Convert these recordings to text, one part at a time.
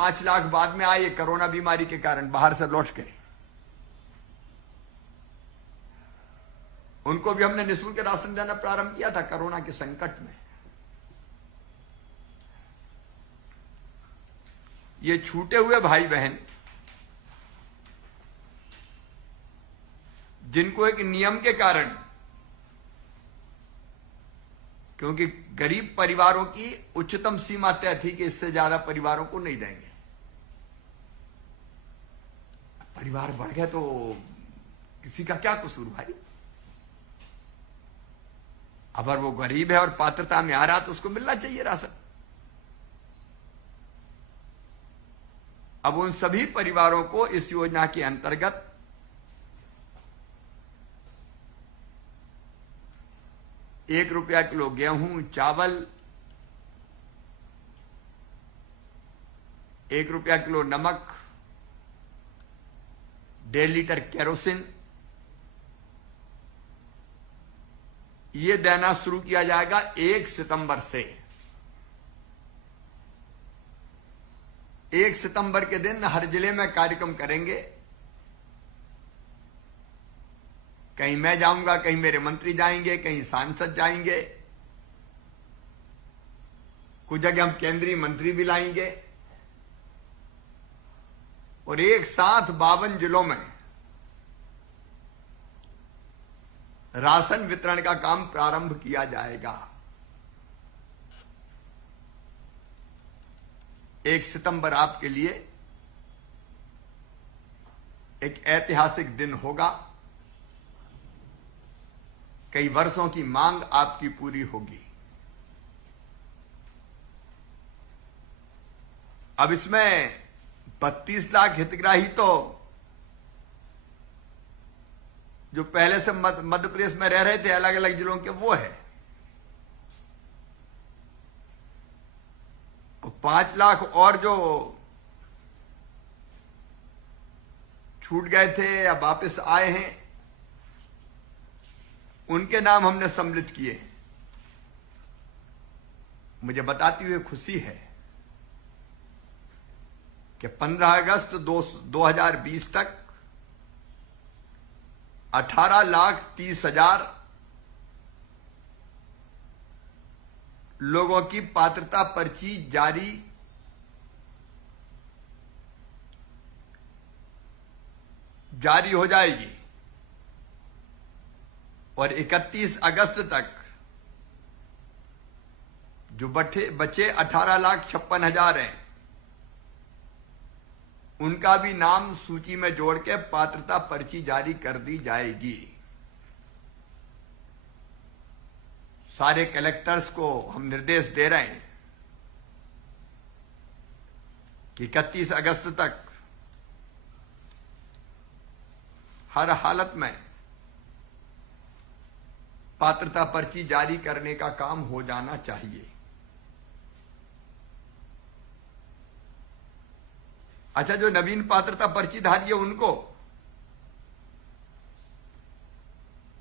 5 लाख बाद में आए कोरोना बीमारी के कारण, बाहर से लौट गए। उनको भी हमने निःशुल्क राशन देना प्रारंभ किया था कोरोना के संकट में। ये छूटे हुए भाई बहन जिनको एक नियम के कारण, क्योंकि गरीब परिवारों की उच्चतम सीमा तय थी कि इससे ज्यादा परिवारों को नहीं देंगे, परिवार बढ़ गए तो किसी का क्या कसूर भाई। अगर वो गरीब है और पात्रता में आ रहा तो उसको मिलना चाहिए राशन। अब उन सभी परिवारों को इस योजना के अंतर्गत ₹1 किलो गेहूं, चावल, ₹1 किलो नमक, 1.5 लीटर केरोसिन, ये देना शुरू किया जाएगा 1 सितंबर से। 1 सितंबर के दिन हर जिले में कार्यक्रम करेंगे। कहीं मैं जाऊंगा, कहीं मेरे मंत्री जाएंगे, कहीं सांसद जाएंगे, कुछ जगह हम केंद्रीय मंत्री भी लाएंगे और एक साथ 52 जिलों में राशन वितरण का काम प्रारंभ किया जाएगा। 1 सितंबर आपके लिए एक ऐतिहासिक दिन होगा। कई वर्षों की मांग आपकी पूरी होगी। अब इसमें 32 लाख हितग्राही तो जो पहले से मध्य प्रदेश में रह रहे थे अलग अलग जिलों के, वो है। और 5 लाख और जो छूट गए थे या वापस आए हैं, उनके नाम हमने सम्मिलित किए। मुझे बताते हुए खुशी है कि 15 अगस्त 2020 तक 18,30,000 लोगों की पात्रता पर्ची जारी हो जाएगी और 31 अगस्त तक जो बचे 18,56,000 हैं, उनका भी नाम सूची में जोड़ के पात्रता पर्ची जारी कर दी जाएगी। सारे कलेक्टर्स को हम निर्देश दे रहे हैं कि 31 अगस्त तक हर हालत में पात्रता पर्ची जारी करने का काम हो जाना चाहिए। अच्छा, जो नवीन पात्रता पर्चीधारी है उनको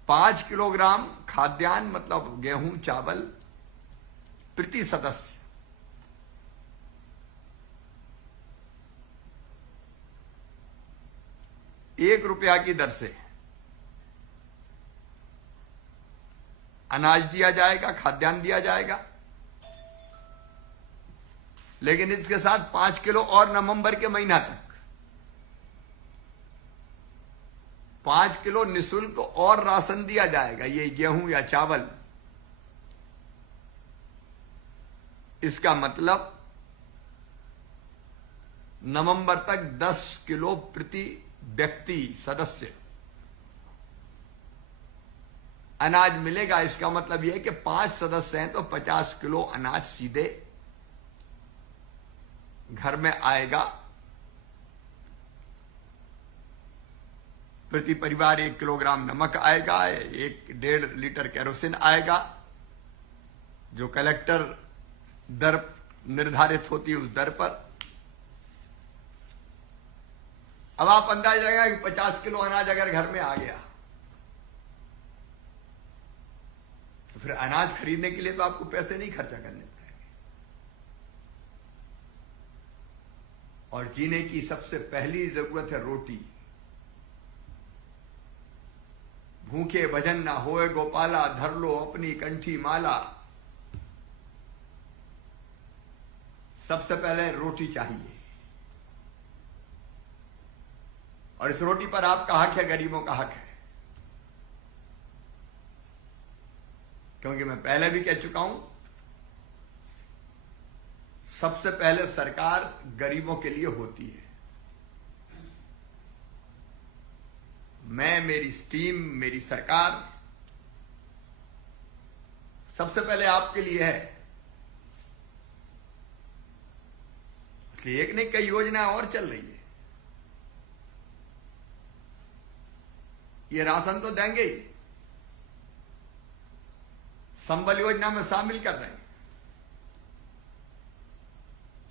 5 किलोग्राम खाद्यान्न मतलब गेहूं, चावल प्रति सदस्य ₹1 की दर से अनाज दिया जाएगा, खाद्यान्न दिया जाएगा। लेकिन इसके साथ 5 किलो और नवंबर के महीना तक 5 किलो निःशुल्क और राशन दिया जाएगा, ये गेहूं या चावल। इसका मतलब नवंबर तक 10 किलो प्रति व्यक्ति सदस्य अनाज मिलेगा। इसका मतलब यह है कि 5 सदस्य हैं तो 50 किलो अनाज सीधे घर में आएगा। प्रति परिवार 1 किलोग्राम नमक आएगा, 1.5 लीटर केरोसिन आएगा। जो कलेक्टर दर निर्धारित होती है उस दर पर। अब आप अंदाजा लगाएगा कि 50 किलो अनाज अगर घर में आ गया तो फिर अनाज खरीदने के लिए तो आपको पैसे नहीं खर्चा करने पड़ेंगे। और जीने की सबसे पहली जरूरत है रोटी। भूखे भजन ना होए गोपाला, धर लो अपनी कंठी माला। सबसे पहले रोटी चाहिए, और इस रोटी पर आपका हक है, गरीबों का हक है। क्योंकि मैं पहले भी कह चुका हूं, सबसे पहले सरकार गरीबों के लिए होती है। मैं, मेरी टीम, मेरी सरकार सबसे पहले आपके लिए है। इसलिए एक नहीं कई योजनाएं और चल रही है। ये राशन तो देंगे ही, संबल योजना में शामिल कर रहे हैं।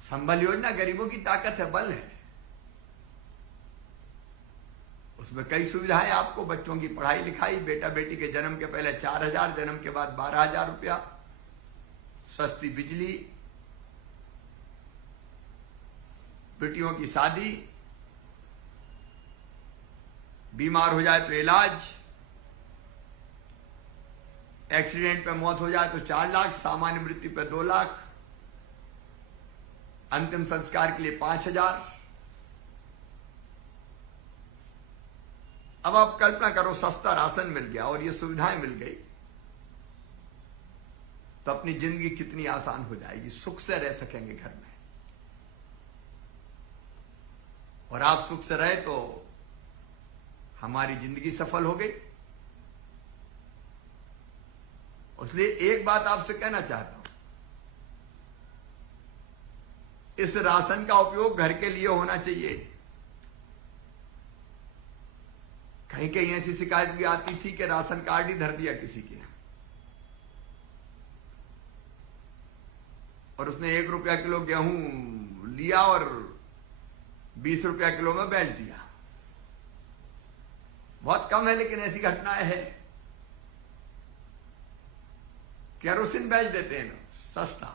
संबल योजना गरीबों की ताकत है, बल है। उसमें कई सुविधाएं आपको, बच्चों की पढ़ाई लिखाई, बेटा बेटी के जन्म के पहले 4,000, जन्म के बाद 12,000 रुपया, सस्ती बिजली, बेटियों की शादी, बीमार हो जाए तो इलाज, एक्सीडेंट पे मौत हो जाए तो 4 लाख, सामान्य मृत्यु पे 2 लाख, अंतिम संस्कार के लिए 5,000। अब आप कल्पना करो, सस्ता राशन मिल गया और ये सुविधाएं मिल गई, तो अपनी जिंदगी कितनी आसान हो जाएगी, सुख से रह सकेंगे घर में। और आप सुख से रहे तो हमारी जिंदगी सफल हो गई। इसलिए एक बात आपसे कहना चाहता हूं, इस राशन का उपयोग घर के लिए होना चाहिए। कहीं कहीं ऐसी शिकायत भी आती थी कि राशन कार्ड ही धर दिया किसी के, और उसने 1 रुपया किलो गेहूं लिया और 20 रुपया किलो में बेच दिया। बहुत कम है, लेकिन ऐसी घटनाएं हैं। केरोसिन बेच देते हैं सस्ता।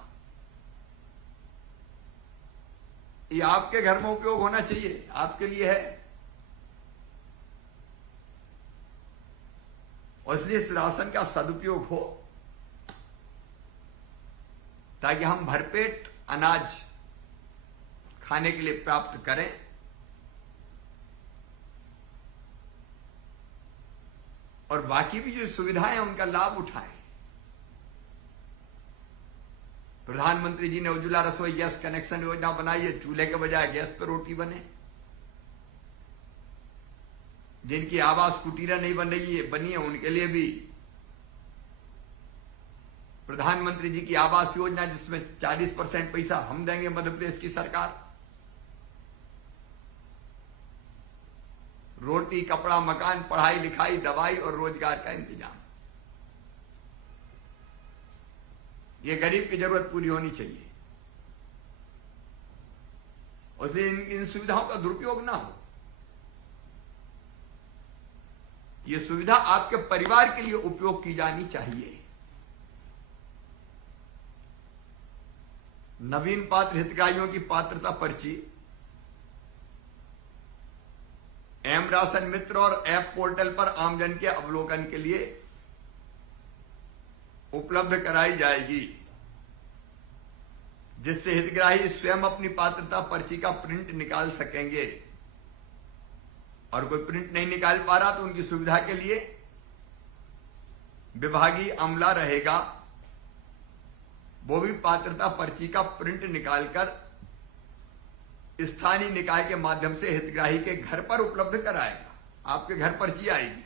ये आपके घर में उपयोग होना चाहिए, आपके लिए है। और इसलिए इस राशन का सदुपयोग हो, ताकि हम भरपेट अनाज खाने के लिए प्राप्त करें। और बाकी भी जो सुविधाएं हैं उनका लाभ उठाएं। प्रधानमंत्री जी ने उज्ज्वला रसोई गैस कनेक्शन योजना बनाई है, चूल्हे के बजाय गैस पर रोटी बने। जिनकी आवास कुटीरा नहीं बनी है उनके लिए भी प्रधानमंत्री जी की आवास योजना, जिसमें 40% पैसा हम देंगे, मध्य प्रदेश की सरकार। रोटी, कपड़ा, मकान, पढ़ाई लिखाई, दवाई और रोजगार का इंतजाम। ये गरीब की जरूरत पूरी होनी चाहिए। उससे इन सुविधाओं का दुरुपयोग ना हो। ये सुविधा आपके परिवार के लिए उपयोग की जानी चाहिए। नवीन पात्र हितग्राहियों की पात्रता पर्ची एम राशन मित्र और ऐप पोर्टल पर आमजन के अवलोकन के लिए उपलब्ध कराई जाएगी, जिससे हितग्राही स्वयं अपनी पात्रता पर्ची का प्रिंट निकाल सकेंगे। और कोई प्रिंट नहीं निकाल पा रहा तो उनकी सुविधा के लिए विभागीय अमला रहेगा, वो भी पात्रता पर्ची का प्रिंट निकालकर स्थानीय निकाय के माध्यम से हितग्राही के घर पर उपलब्ध कराएगा। आपके घर पर्ची आएगी।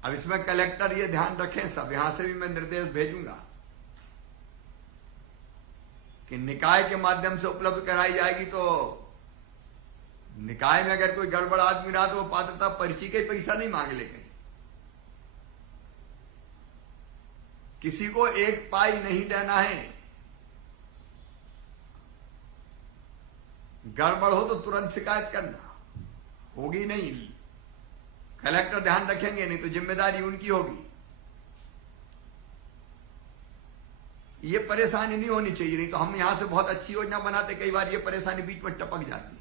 अब इसमें कलेक्टर ये ध्यान रखें, सब यहां से भी मैं निर्देश भेजूंगा कि निकाय के माध्यम से उपलब्ध कराई जाएगी, तो निकाय में अगर कोई गड़बड़ आदमी रहा तो वो पात्रता पर्ची के पैसा नहीं मांग ले कहीं। किसी को एक पाई नहीं देना है। गड़बड़ हो तो तुरंत शिकायत करना, होगी नहीं, कलेक्टर ध्यान रखेंगे, नहीं तो जिम्मेदारी उनकी होगी। ये परेशानी नहीं होनी चाहिए, नहीं तो हम यहां से बहुत अच्छी योजना बनाते, कई बार ये परेशानी बीच में टपक जाती।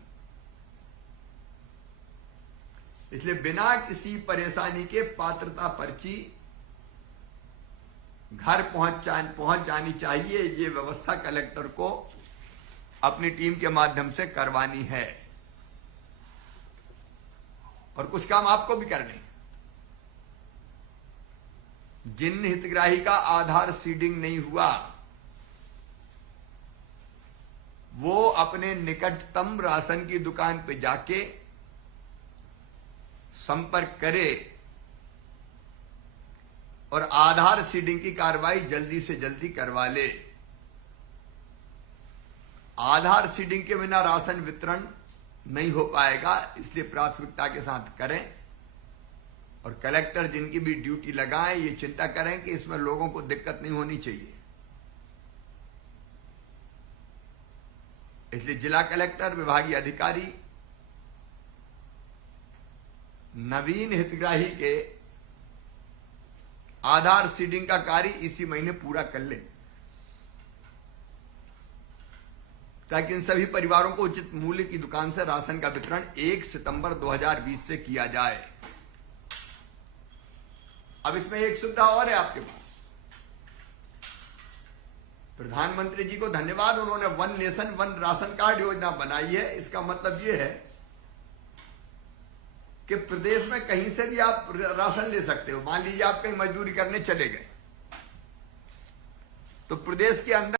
इसलिए बिना किसी परेशानी के पात्रता पर्ची घर पहुंच जानी चाहिए। ये व्यवस्था कलेक्टर को अपनी टीम के माध्यम से करवानी है, और कुछ काम आपको भी करने। जिन हितग्राही का आधार सीडिंग नहीं हुआ, वो अपने निकटतम राशन की दुकान पे जाके संपर्क करे और आधार सीडिंग की कार्रवाई जल्दी से जल्दी करवा ले। आधार सीडिंग के बिना राशन वितरण नहीं हो पाएगा, इसलिए प्राथमिकता के साथ करें। और कलेक्टर जिनकी भी ड्यूटी लगाएं, ये चिंता करें कि इसमें लोगों को दिक्कत नहीं होनी चाहिए। इसलिए जिला कलेक्टर, विभागीय अधिकारी नवीन हितग्राही के आधार सीडिंग का कार्य इसी महीने पूरा कर ले, ताकि इन सभी परिवारों को उचित मूल्य की दुकान से राशन का वितरण 1 सितंबर 2020 से किया जाए। अब इसमें एक सुविधा और है आपके पास। प्रधानमंत्री जी को धन्यवाद, उन्होंने one nation one ration card योजना बनाई है। इसका मतलब यह है कि प्रदेश में कहीं से भी आप राशन ले सकते हो। मान लीजिए आप कहीं मजदूरी करने चले गए, तो प्रदेश के अंदर